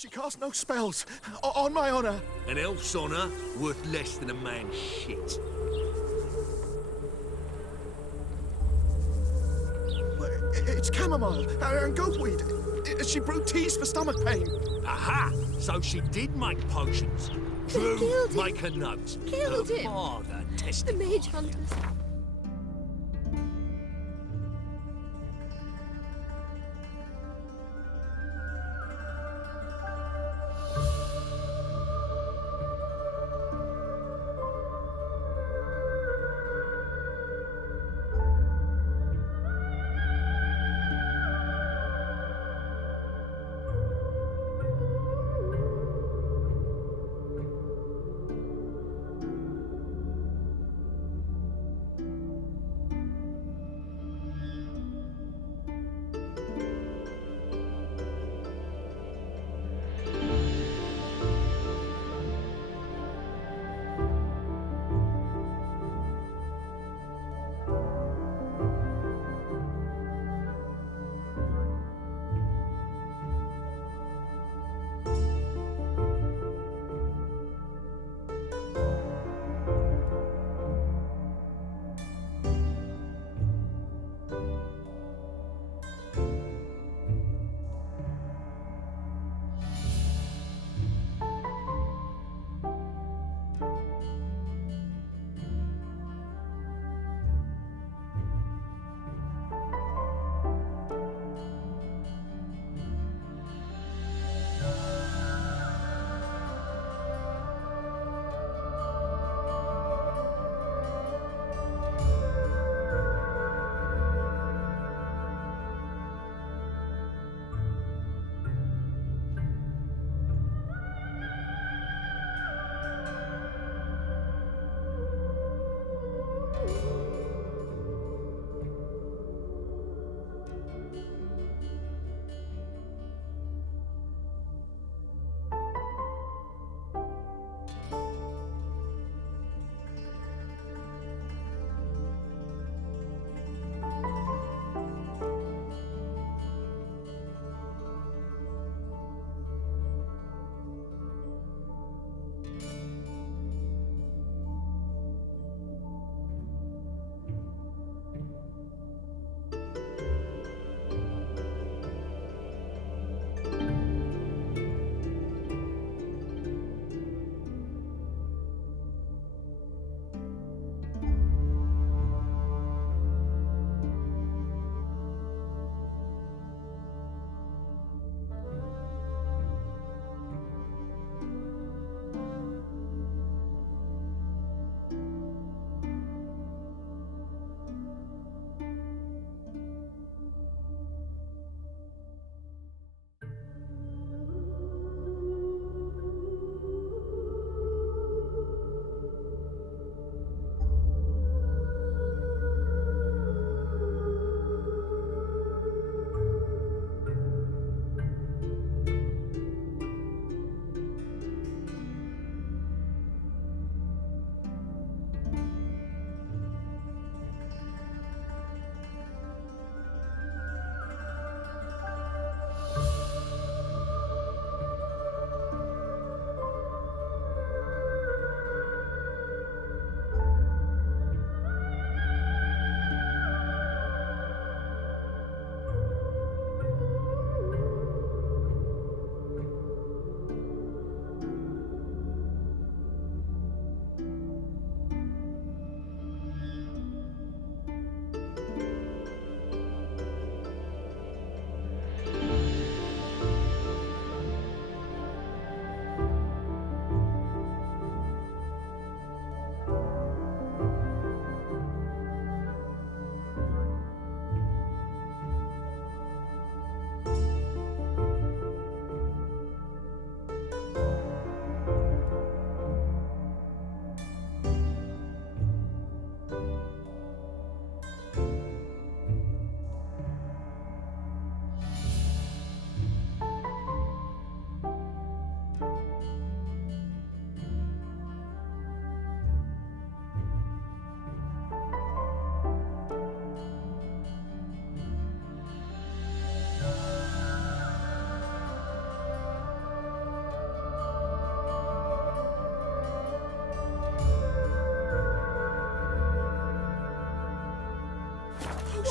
She cast no spells. On my honor. An elf's honor worth less than a man's shit. It's chamomile and goatweed. She brewed teas for stomach pain. Aha! So she did make potions. Drew, killed him. make a note. Killed Her him. father The testified. mage hunters.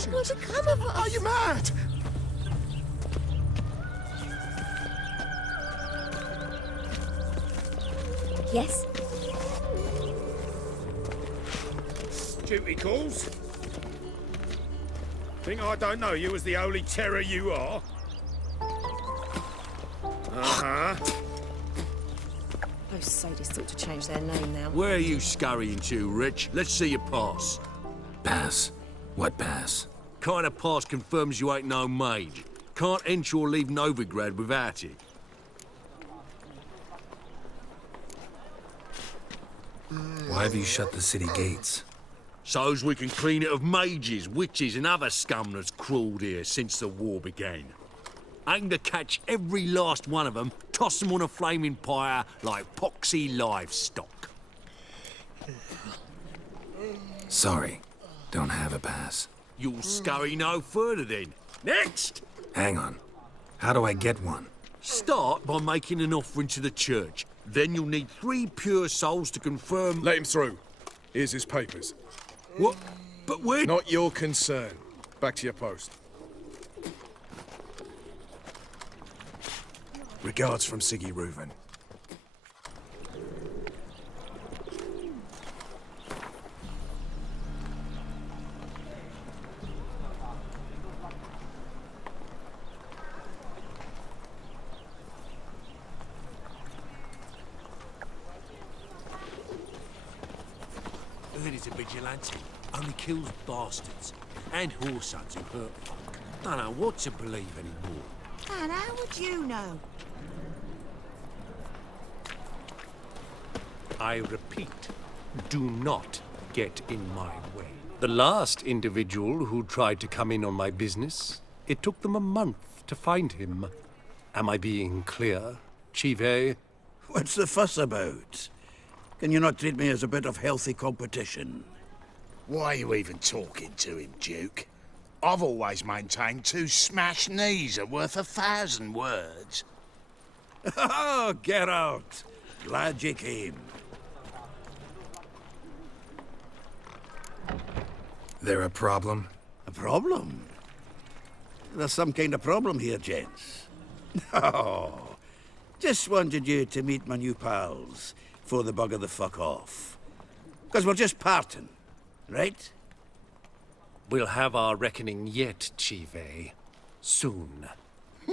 potions. What will become of us? Are you mad? Yes? Duty calls? Think I don't know you as the holy terror you are? Uh-huh. Those sadists ought to change their name now. Where are you scurrying to, Rich? Let's see your pass. Pass? What pass? Kind of pass confirms you ain't no mage. Can't enter or leave Novigrad without it. Why have you shut the city gates? So's we can clean it of mages, witches and other scum that's crawled here since the war began. Aim to catch every last one of them, toss them on a flaming pyre like poxy livestock. Sorry, don't have a pass. You'll scurry no further then. Next! Hang on. How do I get one? Start by making an offering to the church. Then you'll need 3 pure souls to confirm... Let him through. Here's his papers. What? But where... Not your concern. Back to your post. Regards from Siggy Reuven. Heard he's a vigilante. Only kills bastards. And whoresons who hurt folk. Don't know what to believe anymore. And how would you know? I repeat, do not get in my way. The last individual who tried to come in on my business, it took them a month to find him. Am I being clear, Chive? What's the fuss about? Can you not treat me as a bit of healthy competition? Why are you even talking to him, Duke? I've always maintained 2 smashed knees are worth 1,000 words. Oh, get out! Glad you came. There a problem? A problem? There's some kind of problem here, gents. Oh, just wanted you to meet my new pals before they bugger the fuck off. Because we're just parting, right? We'll have our reckoning yet, Chive. Soon.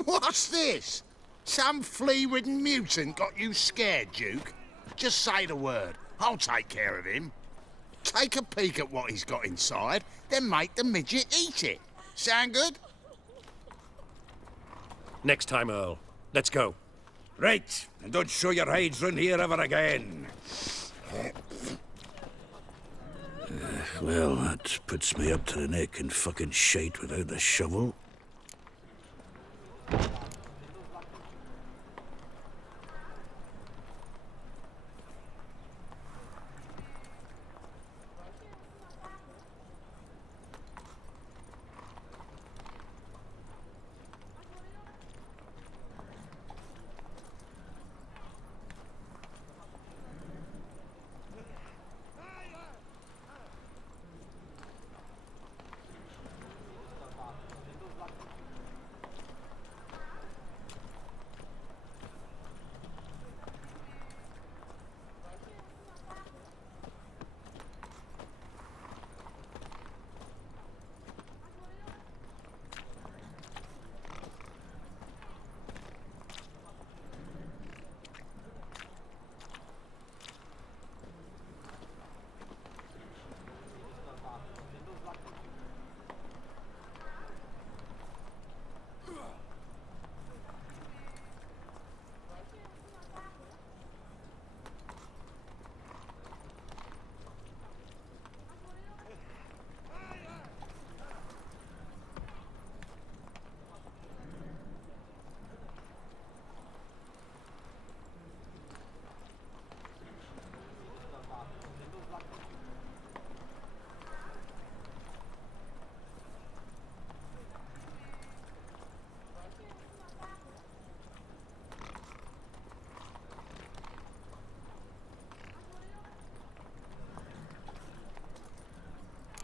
What's this? Some flea-ridden mutant got you scared, Duke? Just say the word. I'll take care of him. Take a peek at what he's got inside, then make the midget eat it. Sound good? Next time, Earl. Let's go. Right, and don't show your hides round here ever again. Well, that puts me up to the neck in fucking shite without the shovel.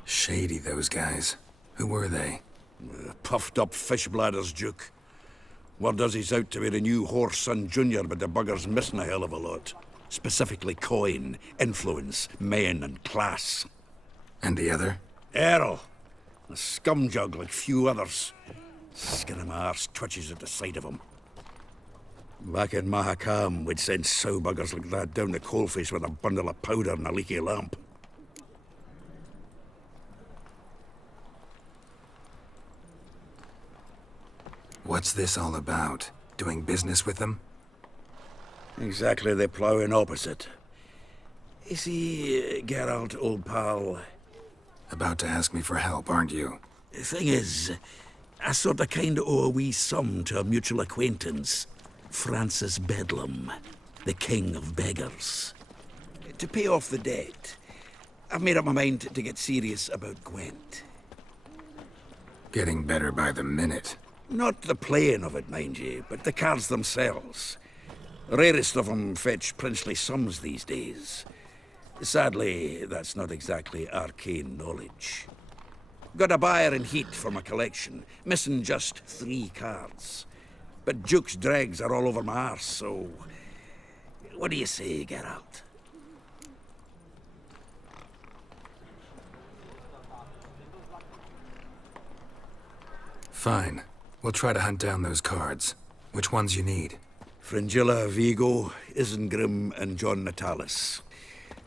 Shady, those guys. Who were they? Puffed up fish bladders, Duke. Word does he's out to be the new Whoreson Jr., but the bugger's missing a hell of a lot. Specifically coin, influence, men, and class. And the other? Errol. A scumjug like few others. Skin of my arse twitches at the sight of him. Back in Mahakam, we'd send sow buggers like that down the coalface with a bundle of powder and a leaky lamp. What's this all about? Doing business with them? Exactly the ploughing opposite. You see, Geralt, old pal, About to ask me for help, aren't you? the thing is, I sort of kind of owe a wee sum to a mutual acquaintance, Francis Bedlam, the king of beggars. To pay off the debt, I've made up my mind to get serious about Gwent. Getting better by the minute. Not the playing of it, mind you, but the cards themselves. Rarest of them fetch princely sums these days. Sadly, that's not exactly arcane knowledge. Got a buyer in heat for my collection, missing just 3 cards. But Duke's dregs are all over my arse, so... What do you say, Geralt? Fine. We'll try to hunt down those cards. Which ones you need? Fringilla, Vigo, Isengrim, and John Natalis.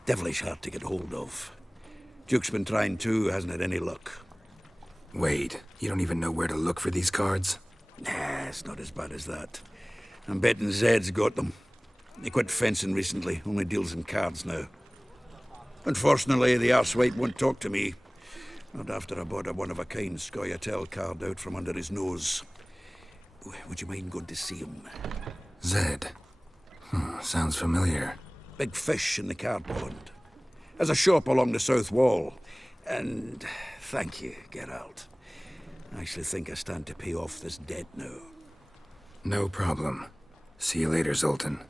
Devilish hard to get hold of. Duke's been trying too, hasn't had any luck. Wait, you don't even know where to look for these cards? Nah, it's not as bad as that. I'm betting Zed's got them. He quit fencing recently, only deals in cards now. Unfortunately, the arsewipe won't talk to me. Not after I bought a one-of-a-kind Scoia'tael card out from under his nose. Would you mind going to see him? Zed. Sounds familiar. Big fish in the card pond. Has a shop along the south wall. And thank you, Geralt. I actually think I stand to pay off this debt now. No problem. See you later, Zoltan.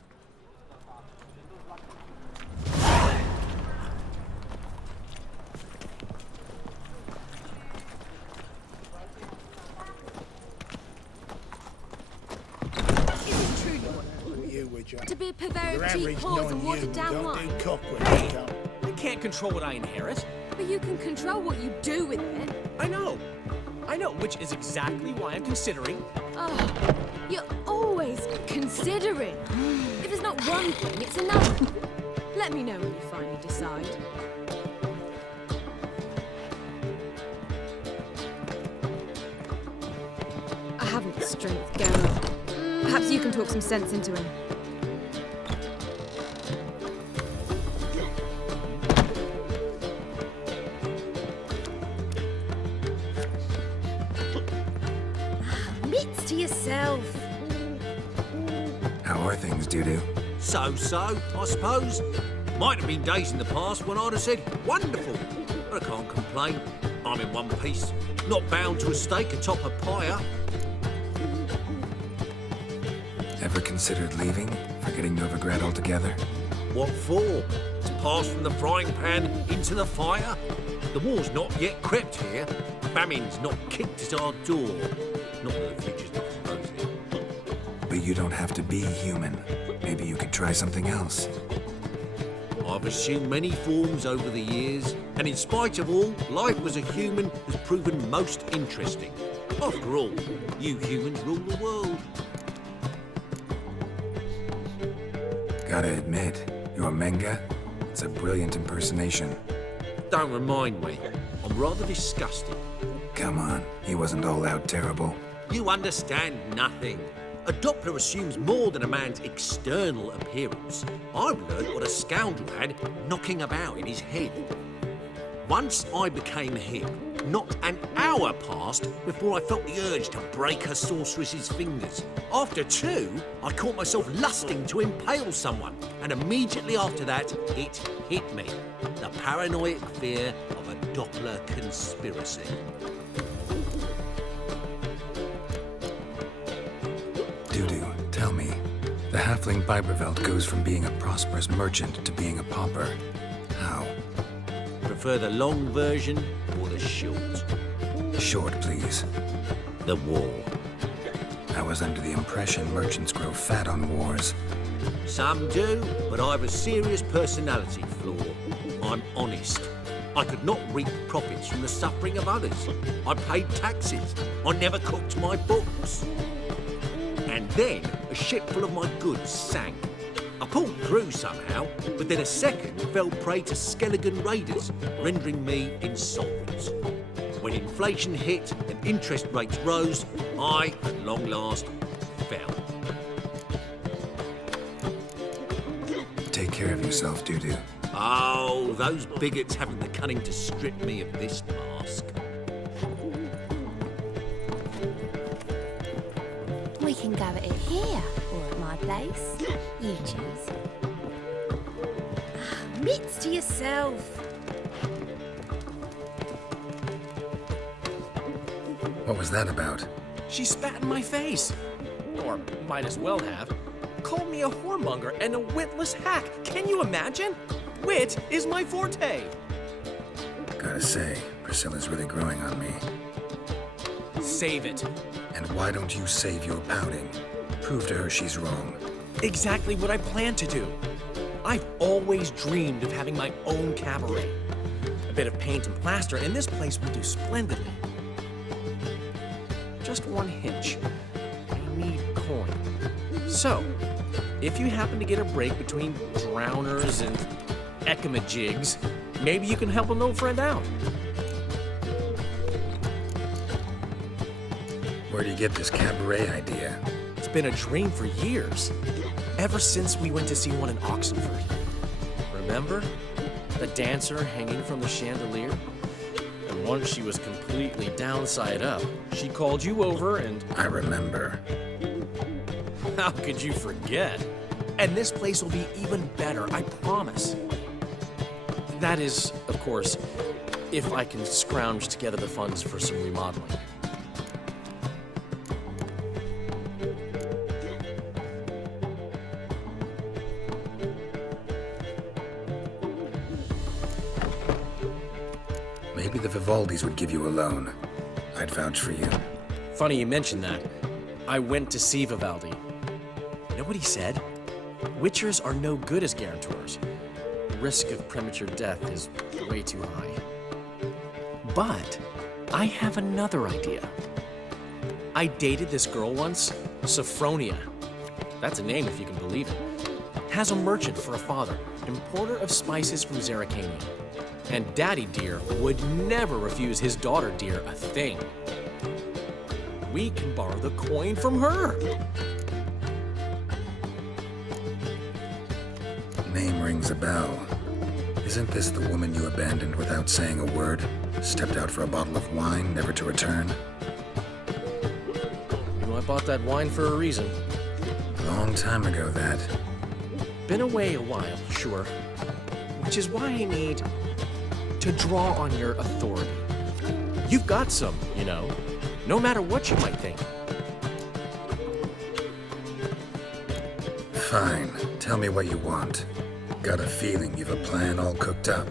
To be a Your Bavarian average cheap whores and non-you watered down don't wine. do cockroach cup. I can't control what I inherit. But you can control what you do with it. I know, which is exactly why I'm considering. Oh, you're always considering. If it's not one thing, it's another. Let me know when you finally decide. I haven't the strength, Geralt. Perhaps you can talk some sense into him. Mitts to yourself. How are things, Dudu? So, I suppose. Might have been days in the past when I'd have said, wonderful. But I can't complain. I'm in one piece. Not bound to a stake atop a pyre. Ever considered leaving? Forgetting Novigrad altogether? What for? To pass from the frying pan into the fire? The war's not yet crept here. Famine's not kicked at our door. Not that the future's not rosy. But you don't have to be human. Maybe you could try something else. I've assumed many forms over the years, and in spite of all, life as a human has proven most interesting. After all, you humans rule the world. Gotta admit, your Menga? It's a brilliant impersonation. Don't remind me. I'm rather disgusted. Come on, he wasn't all out terrible. You understand nothing. A Doppler assumes more than a man's external appearance. I've learned what a scoundrel had knocking about in his head. Once I became him, not an hour passed before I felt the urge to break her sorceress's fingers. After 2, I caught myself lusting to impale someone, and immediately after that, it hit me. The paranoid fear of a Doppler conspiracy. Dudu, tell me. The halfling Biberveld goes from being a prosperous merchant to being a pauper. How? Prefer the long version or the short? Short, please. The war. I was under the impression merchants grow fat on wars. Some do, but I have a serious personality flaw. I'm honest. I could not reap profits from the suffering of others. I paid taxes. I never cooked my books. And then a ship full of my goods sank. I pulled through somehow, but then a second fell prey to Skelligan raiders, rendering me insolvent. When inflation hit and interest rates rose, I, at long last, fell. Take care of yourself, Dudu. Oh, those bigots haven't the cunning to strip me of this mask. We can go at it here, or at my place. You choose. Mitts to yourself. What was that about? She spat in my face. Or might as well have. Called me a whoremonger and a witless hack. Can you imagine? Wit is my forte. Gotta say, Priscilla's really growing on me. Save it. And why don't you save your pouting? Prove to her she's wrong. Exactly what I plan to do. I've always dreamed of having my own cabaret. A bit of paint and plaster, and this place would do splendidly. Just one hitch. I need coin. So, if you happen to get a break between drowners and ekamajigs, maybe you can help an old friend out. Where do you get this cabaret idea? It's been a dream for years. Ever since we went to see one in Oxenford. Remember? The dancer hanging from the chandelier? And once she was completely downside up, she called you over and... I remember. How could you forget? And this place will be even better, I promise. That is, of course, if I can scrounge together the funds for some remodeling. Maybe the Vivaldis would give you a loan. I'd vouch for you. Funny you mention that. I went to see Vivaldi. You know what he said? Witchers are no good as guarantors. The risk of premature death is way too high. But I have another idea. I dated this girl once, Sophronia. That's a name if you can believe it. Has a merchant for a father, importer of spices from Zerrikania. And Daddy Dear would never refuse his daughter Dear a thing. We can borrow the coin from her. Name rings a bell. Isn't this the woman you abandoned without saying a word? Stepped out for a bottle of wine, never to return? You know, I bought that wine for a reason. Long time ago, that. Been away a while, sure. Which is why I need to draw on your authority. You've got some, you know, no matter what you might think. Fine. Tell me what you want. Got a feeling you've a plan all cooked up.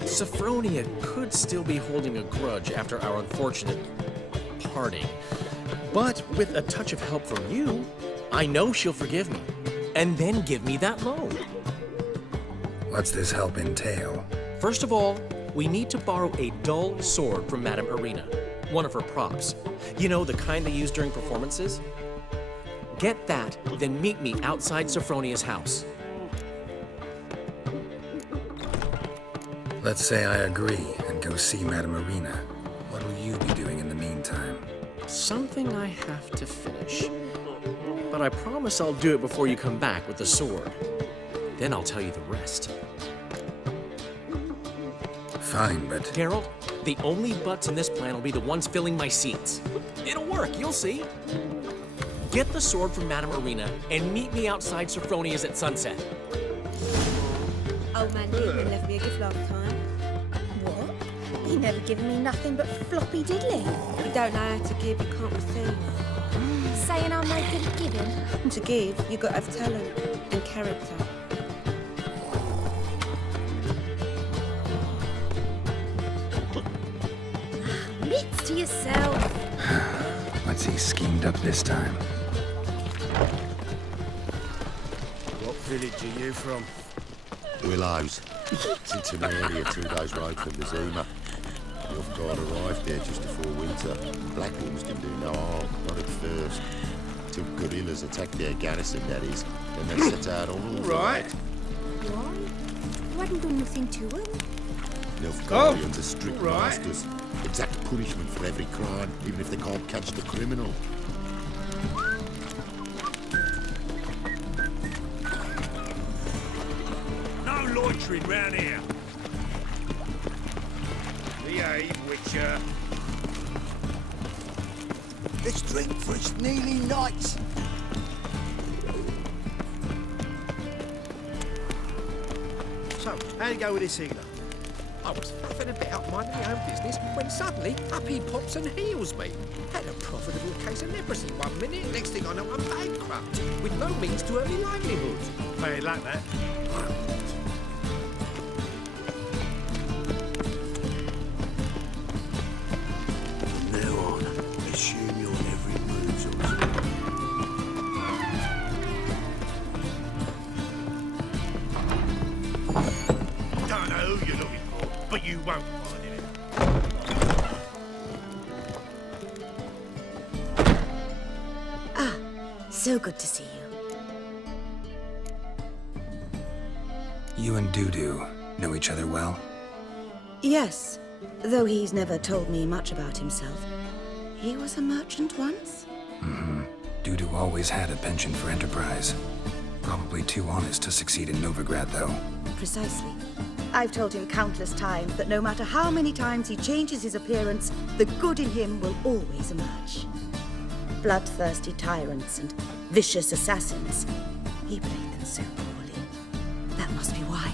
Sophronia could still be holding a grudge after our unfortunate parting. But with a touch of help from you, I know she'll forgive me. And then give me that loan. What's this help entail? First of all, we need to borrow a dull sword from Madame Irina, one of her props. You know, the kind they use during performances? Get that, then meet me outside Sophronia's house. Let's say I agree and go see Madame Irina. What will you be doing in the meantime? Something I have to finish. But I promise I'll do it before you come back with the sword. Then I'll tell you the rest. Fine, but... Geralt, the only butts in this plan will be the ones filling my seats. It'll work, you'll see. Get the sword from Madame Irina and meet me outside Sophronia's at sunset. Old man Newman left me a gift last time. What? He never given me nothing but floppy diddly. You don't know how to give, you can't receive. Saying I'm no good at giving. And to give, you got to have talent and character. Mitts to yourself. What's he schemed up this time? What village are you from? Willows. It's in an area 2 days' road from the Zuma. The off-guard arrived there just before winter. Black Wolves didn't do no harm, not at first. Till guerrillas attacked their garrison, that is. Then they set out on all Right. Why? You hadn't done nothing to him. Nilfgaardians are strict right. masters. Exact punishment for every crime, even if they can't catch the criminal. No loitering round here. Behave, Witcher. Let's drink for it's nearly night. So, how'd it go with this healer? I was faffing a bit up minding my own business when suddenly up he pops and heals me. Had a profitable case of leprosy 1 minute, next thing I know I'm bankrupt, with no means to early livelihood. Very like that. From now on, assume your every move's on. Don't know who you're looking for, but you won't find him. So good to see you. You and Dudu know each other well? Yes, though he's never told me much about himself. He was a merchant once? Mm-hmm. Dudu always had a penchant for enterprise. Probably too honest to succeed in Novigrad, though. Precisely. I've told him countless times that no matter how many times he changes his appearance, the good in him will always emerge. Bloodthirsty tyrants and vicious assassins. He played them so poorly. That must be why.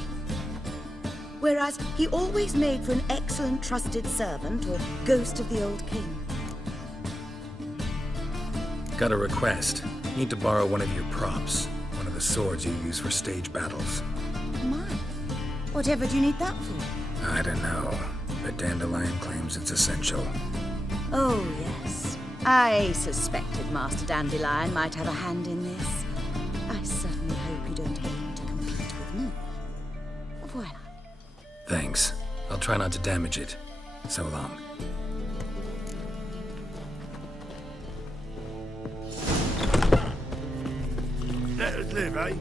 Whereas he always made for an excellent trusted servant or ghost of the old king. Got a request. Need to borrow one of your props. One of the swords you use for stage battles. My, whatever do you need that for? I don't know, but Dandelion claims it's essential. Oh, yes. I suspected Master Dandelion might have a hand in this. I certainly hope you don't aim to compete with me. Voilà. Thanks. I'll try not to damage it. So long. Let us live, eh?